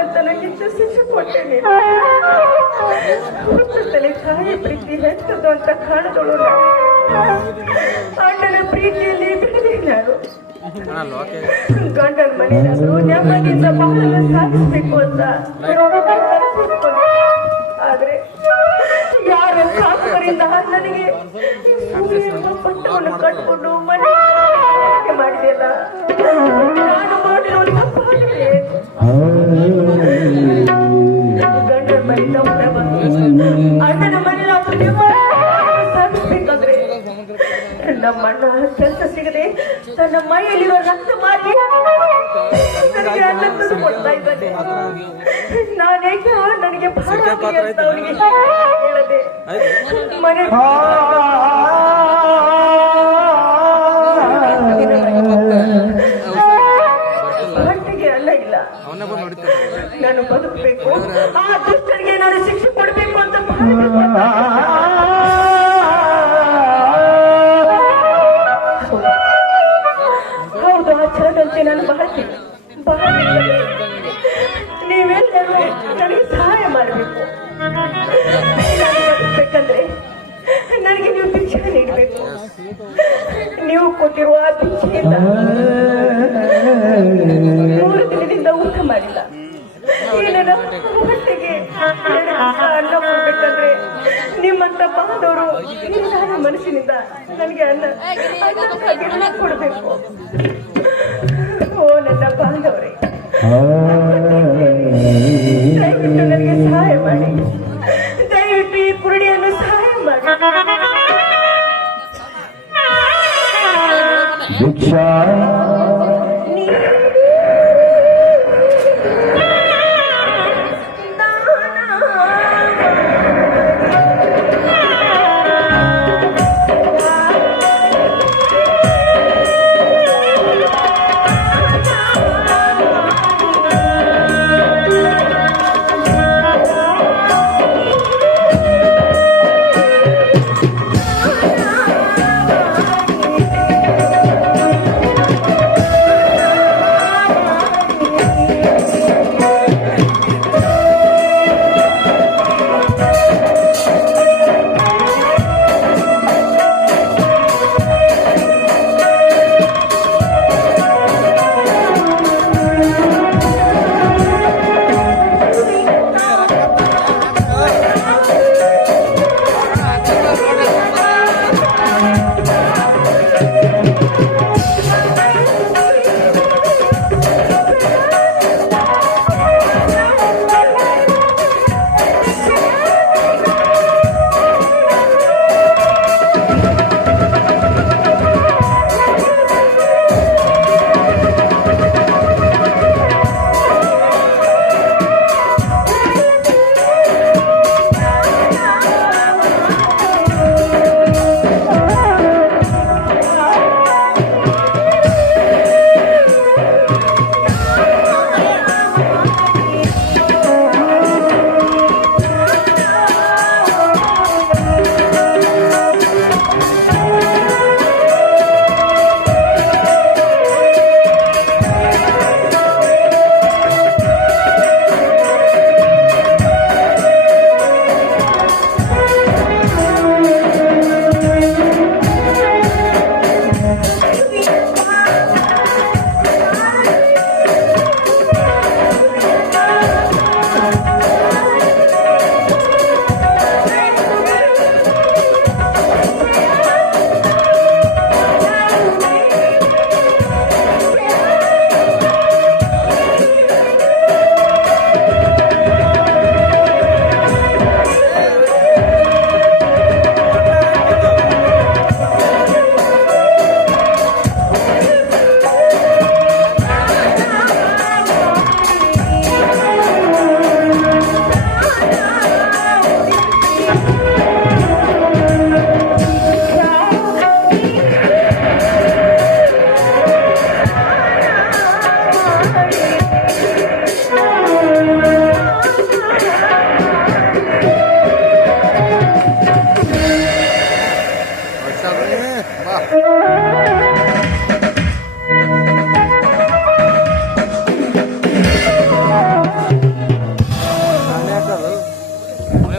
ಅಂತ ನನಗಿಂತ ಶಿಕ್ಷೆ ಕೊಟ್ಟೇನೆ ಹುಟ್ಟುತ್ತಲೇ ತಾಯಿ ಪ್ರೀತಿ ಹೆಚ್ಚದು ಅಂತ ಕಾಣದಳು ನಾನು. ಅಣ್ಣನ ಪ್ರೀತಿಯಲ್ಲಿ ನಾನು ಗಂಡನ ಮನೆಯಲ್ಲೂ ನೆಮ್ಮದಿಯಿಂದ ಬಾಳನ್ನ ಸಾಧಿಸ್ಬೇಕು ಅಂತ. ಆದ್ರೆ ಯಾರ ಕಾಕರಿಂದ ನನಗೆ ಪಟ್ಟವನ್ನು ಕಟ್ಕೊಂಡು ಮನೆ ಮಾಡಿದೆಯಲ್ಲ ನಾನು ಮಾಡಿರೋ ಕೆಲಸ ಸಿಗದೆ ತನ್ನ ಮೈಯಲ್ಲಿರೋ ರಕ್ತ ಮಾಡಿ ನನಗೆ ಅನ್ನ ತಂದು ಕೊಡ್ತಾ ಇದ್ದಾನೆ. ನಾನೇಕೆ ನನಗೆ ಅಂತ ಅವನಿಗೆ ಹೇಳದೆ ಮನೆ ನೀವು ಕೊಟ್ಟಿರುವ ಭಿಕ್ಷೆಯಿಂದ ಮೂರು ದಿನದಿಂದ ಊಟ ಮಾಡಿಲ್ಲ. ಹೊಟ್ಟೆಗೆ ಅನ್ನ ಕೊಡ್ಬೇಕಂದ್ರೆ ನಿಮ್ಮಂತ ಬಾಂಧವರು ನಿನ್ನ ಮನಸ್ಸಿನಿಂದ ನನಗೆ ಅನ್ನ ಅನ್ನಕ್ಕಾಗಿ ಕೊಡಬೇಕು. ಓ ನನ್ನ ಬಾಂಧವರೇ.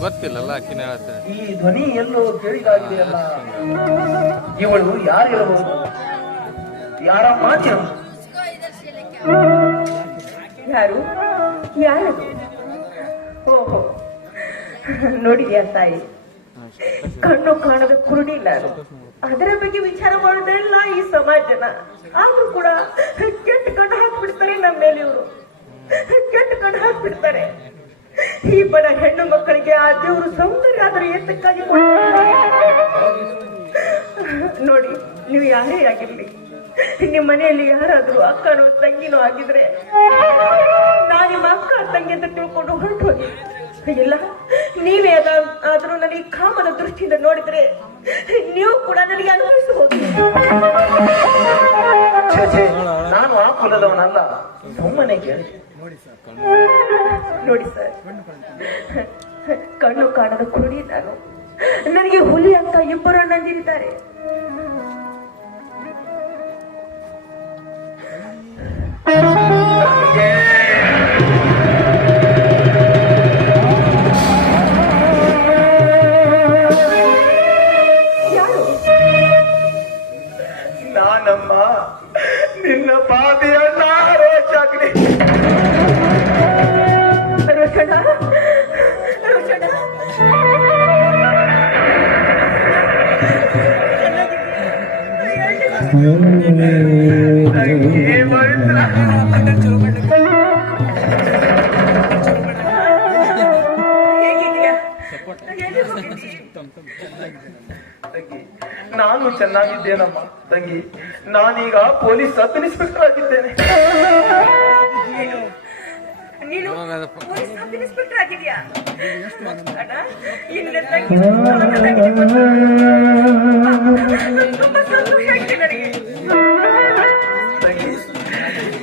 ಗೊತ್ತಿಲ್ಲಲ್ಲ ಅಕ್ಕಿನ ಹೇಳ್ತಾರೆ ಈ ಧ್ವನಿ ಎಲ್ಲೋ ಕೇಳಿದಾಗಿದೆಯಲ್ಲ. ಇವಳು ಯಾರಿರಬಹುದು ಯಾರ ಮಾತಿನ ಯಾರು? ಯಾರು? ಓಹೋ. ನೋಡಿದ್ಯಾ ತಾಯಿ? ಕಣ್ಣು ಕಾಣದ ಕುರುಡಿಲ್ಲ ಅದು. ಅದರ ಬಗ್ಗೆ ವಿಚಾರ ಮಾಡೋದೆಲ್ಲ ಈ ಸಮಾಜನ. ಆದ್ರೂ ಕೂಡ ಕೆಟ್ಟ ಕಣ್ಣು ಹಾಕ್ಬಿಡ್ತಾರೆ ನಮ್ಮ ಮೇಲೆ ಇವರು ಕೆಟ್ಟ ಕಣ್ಣು ಹಾಕ್ಬಿಡ್ತಾರೆ. ಈ ಬಡ ಹೆಣ್ಣು ಮಕ್ಕಳಿಗೆ ಆ ದೇವರು ಸೌಂದರ್ಯ ಆದ್ರೆ ಏತಕ್ಕಾಗಿ ನೋಡಿ, ನೀವು ಯಾರೇ ಆಗಿರ್ಲಿ, ನಿಮ್ಮ ಮನೆಯಲ್ಲಿ ಯಾರಾದ್ರೂ ಅಕ್ಕನೋ ತಂಗಿನೋ ಆಗಿದ್ರೆ ನಾನು ನಿಮ್ಮ ಅಕ್ಕ ತಂಗಿ ಅಂತ ತಿಳ್ಕೊಂಡು ಹೊರಟು ಹೋಗಿ ಇಲ್ಲ. ನೀವೇ ಅದ ಆದ್ರೂ ನನಗೆ ಕಾಮದ ದೃಷ್ಟಿಯಿಂದ ನೋಡಿದ್ರೆ ನೀವು ಕೂಡ ನನಗೆ ಅನುಭವಿಸಬಹುದು. ಛೇ, ಛೇ, ನಾನು ಆ ಕುಲದವನಲ್ಲ. ಸುಮ್ಮನೆ ಕೇಳಿ. ನೋಡಿ ಸರ್. ಕಣ್ಣು ಕಾಣದ ಕುರುಡಿ ನಾನು. ನನಗೆ ಹುಲಿ ಅಂತ ಇಬ್ಬರು ಅಣ್ಣಂದಿರಿದ್ದಾರೆ. ತಂಗಿ. ನಾನು ಚೆನ್ನಾಗಿದ್ದೇನಮ್ಮ ತಂಗಿ. ನಾನೀಗ ಪೊಲೀಸ್ ಸಬ್ ಇನ್ಸ್ಪೆಕ್ಟರ್ ಆಗಿದ್ದೇನೆ ನೀನು ಪೊಲೀಸ್ ಸಬ್ ಇನ್ಸ್ಪೆಕ್ಟರ್ ಆಗಿದ್ಯಾ ಅಣ್ಣ, ತಂಗಿ ಚೆನ್ನಾಗಿದೆ ಗೊತ್ತಾ? ತುಂಬಾ ಸಂತೋಷ ಆಗಿದೆ ನನಗೆ. ತಂಗಿ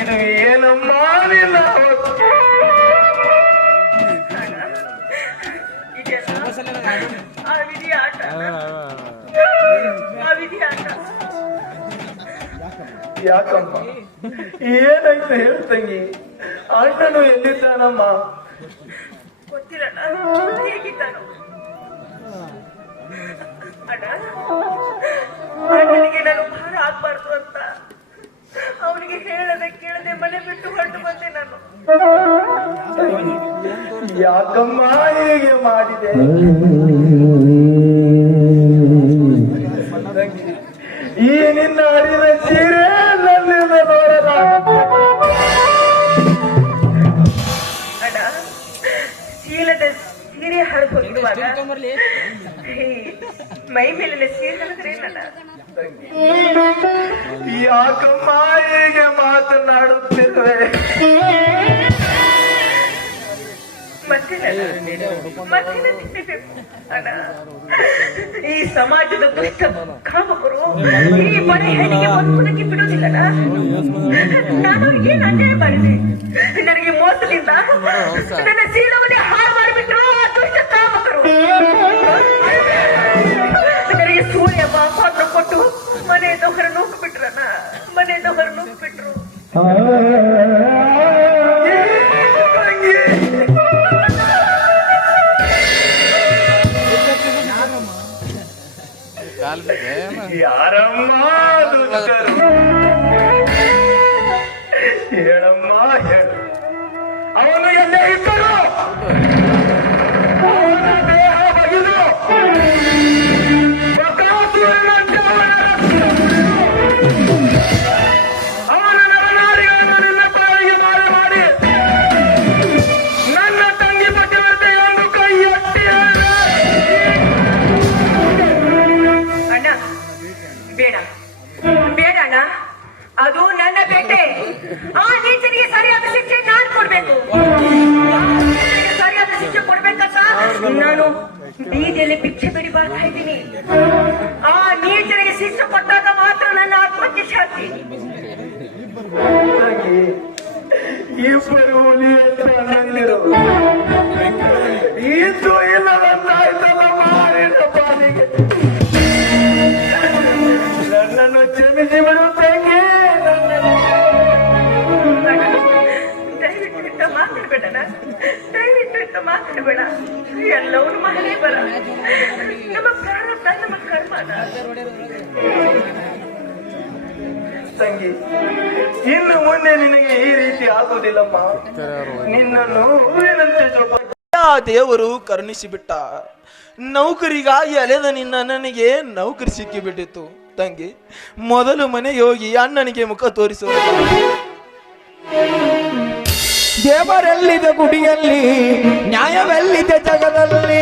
ಇದು ಏನಮ್ಮ ನಿನ್ನ ಇದೆಲ್ಲ ಆ ವಿಧಿ ಆಟ. ಯಾಕಮ್ಮ? ಏನಾಯ್ತು ಹೇಳ್ತಂಗಿ? ಅಣ್ಣನು ಎಲ್ಲಿದ್ದಾನಮ್ಮ? ಗೊತ್ತಿರಲ್ಲ. ಹೇಗಿದ್ದಾನು. ಅಣ್ಣ ಅಣ್ಣನಿಗೆ ನಾನು ಭಾರ ಆಗ್ಬಾರ್ದು ಅಂತ. ಅವನಿಗೆ ಹೇಳದೆ ಕೇಳದೆ ಮನೆ ಬಿಟ್ಟು ಹೊರಟು ಬಂದೆ ನಾನು. ಯಾಕಮ್ಮ ಹೇಗೆ ಮಾಡಿದೆ? ಈ ನಿನ್ನ ಅಡಿದ ಸೀರೆ ಮೈ ಮೇಲಿನ ಸೀರೆ ಹರಿದ್ರೇನಲ್ಲ ಯಾಕಮ್ಮ ಹೀಗೆ ಮಾತನಾಡುತ್ತಿರುವೆ? ಈ ಸಮಾಜದ ದುಷ್ಟ ಕಾಮಕರು ಈ ಬಡ ಹೆಣ್ಣಿಗೆ ಬದುಕುವುದಕ್ಕೆ ಬಿಡುವುದಿಲ್ಲಲ್ಲ ನಾನು ಏನು ಅನ್ಯಾಯ ಮಾಡಿದೆ? ನನಗೆ ಮೋಸದಿಂದ ಹೇಳಮ್ಮ ಹೇಳು ಅವನು ಎಲ್ಲೇ ಇದ್ದರು ಬೀದಿಯಲ್ಲಿ ಭಿಕ್ಷೆ ಬಿಡಿ ಬರ್ತಾ ಇದ್ದೀನಿ ಮಾತಾಡಬೇಡ ಎಲ್ಲವೂ ಮಹನೇ ಬರ. ನಮ್ಮ ಪ್ರಾರಬ್ಧ ನಮ್ಮ ತಂಗಿ ಇನ್ನು ಮುಂದೆ ನಿನಗೆ ಈ ರೀತಿ ಆಗುವುದಿಲ್ಲಮ್ಮ ನಿನ್ನನ್ನು ಹೂವಿನಂತೆ ಸ್ವಲ್ಪ ಆ ದೇವರು ಕರುಣಿಸಿಬಿಟ್ಟ. ನೌಕರಿಗಾಗಿ ಅಲೆದ ನಿನ್ನ ನನಗೆ ನೌಕರಿ ಸಿಕ್ಕಿಬಿಟ್ಟಿತ್ತು. ತಂಗಿ ಮೊದಲು ಮನೆಗೆ ಹೋಗಿ ಅಣ್ಣನಿಗೆ ಮುಖ ತೋರಿಸು. ದೇವರೆಲ್ಲಿದೆ ಗುಡಿಯಲ್ಲಿ ನ್ಯಾಯವೆಲ್ಲಿದೆ ಜಗದಲ್ಲಿ?